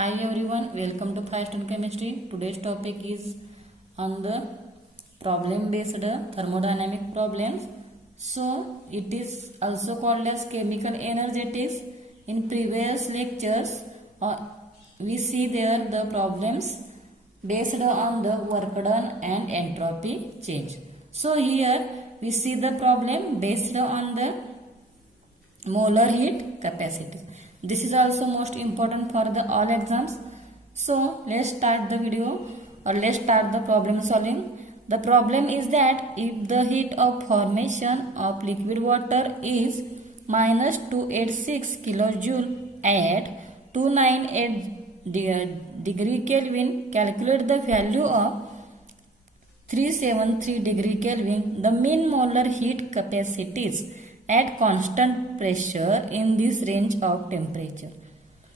Hi everyone, welcome to Fast and Chemistry. Today's topic is on the problem based thermodynamic problems. So it is also called as chemical energetics. In previous lectures we see there the problems based on the work done and entropy change. So here we see the problem based on the molar heat capacity. This is also most important for the all exams. So let's start the video or let's start the problem solving. The problem is that if the heat of formation of liquid water is minus 286 kilojoule at 298 degree Kelvin, calculate the value of 373 degree Kelvin, the mean molar heat capacities at constant pressure in this range of temperature.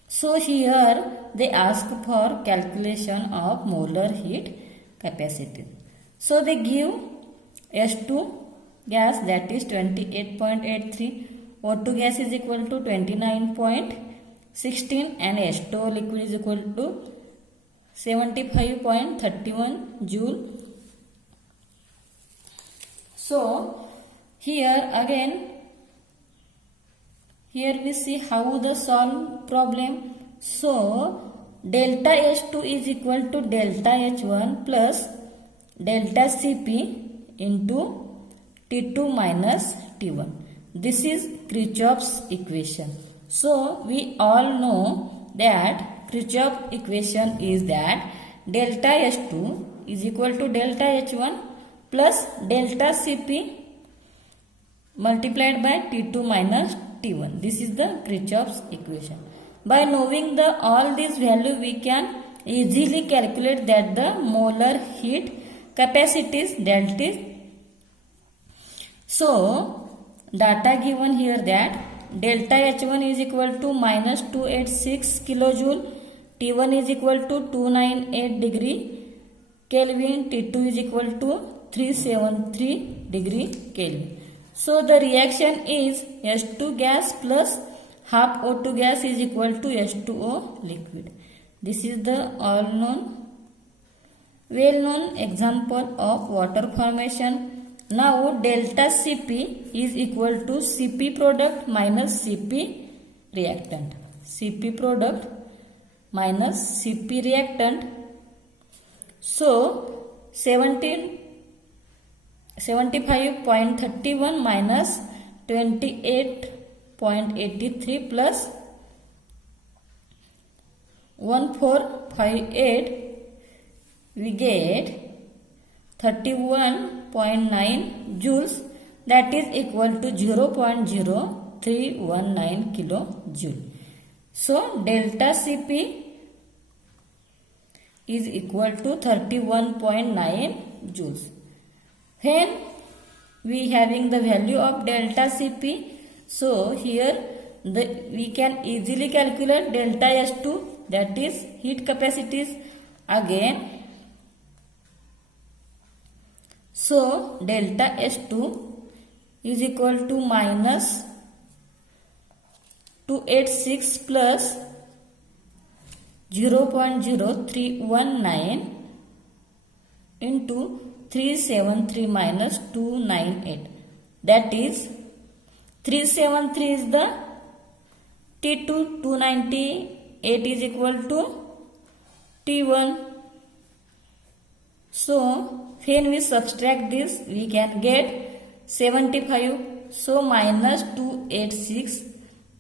So here they ask for calculation of molar heat capacity. So they give S2 gas, that is 28.83, O2 gas is equal to 29.16 and H2O liquid is equal to 75.31 joule. So here again, here we see how the solve problem. So delta H2 is equal to delta H1 plus delta Cp into T2 minus T1. This is Kirchhoff's equation. So we all know that Kirchhoff equation is that delta H2 is equal to delta H1 plus delta Cp multiplied by T2 minus T1. This is the Kirchhoff's equation. By knowing the all these value, we can easily calculate that the molar heat capacities delta. So data given here that delta H1 is equal to minus 286 kilojoule, T1 is equal to 298 degree Kelvin, T2 is equal to 373 degree Kelvin. So the reaction is H2 gas plus half O2 gas is equal to H2O liquid. This is the well-known example of water formation. Now delta Cp is equal to Cp product minus Cp reactant. Cp product minus Cp reactant. So 75.31 minus 28.83 plus 1458, we get 31.9 joules, that is equal to 0.0319 kilojoule. So delta Cp is equal to 31.9 joules. When we having the value of delta Cp, so here we can easily calculate delta S2, that is heat capacities again. So delta S2 is equal to minus 286 plus 0.0319 into 373 minus 298, that is 373 is the T2, 298 is equal to T1. So when we subtract this, we can get 75. So minus 286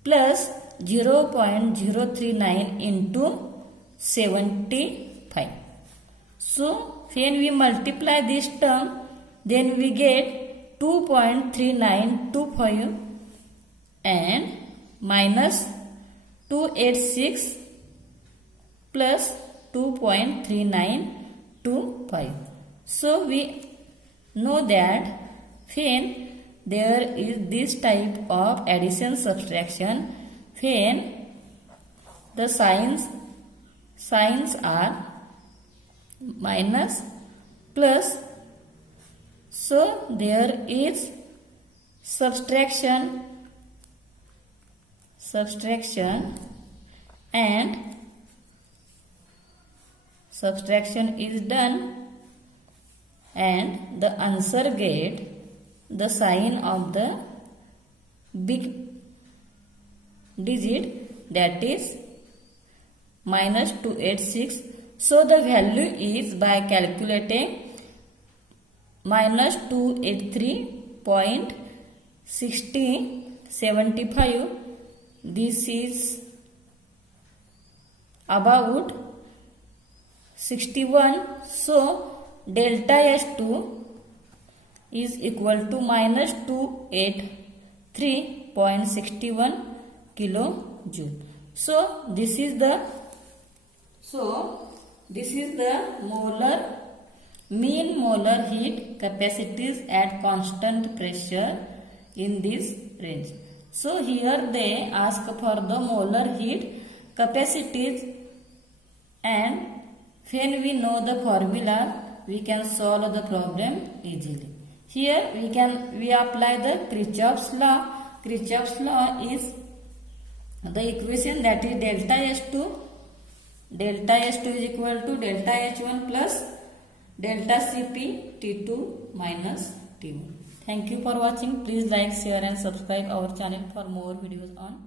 plus 0.039 into 75. So when we multiply this term, then we get 2.3925 and minus 286 plus 2.3925. So we know that when there is this type of addition subtraction, when the signs are minus plus, so there is subtraction and subtraction is done and the answer get the sign of the big digit, that is minus 286. So the value is, by calculating, minus 283.6075. This is about 61. So delta S2 is equal to minus 283.61 kilojoule. So this is the molar mean molar heat capacities at constant pressure in this range. So here they ask for the molar heat capacities, and when we know the formula, we can solve the problem easily. Here we apply the Kirchhoff's law. Kirchhoff's law is the equation, that is delta S2 is equal to delta H1 plus delta Cp T2 minus T1. Thank you for watching. Please like, share and subscribe our channel for more videos on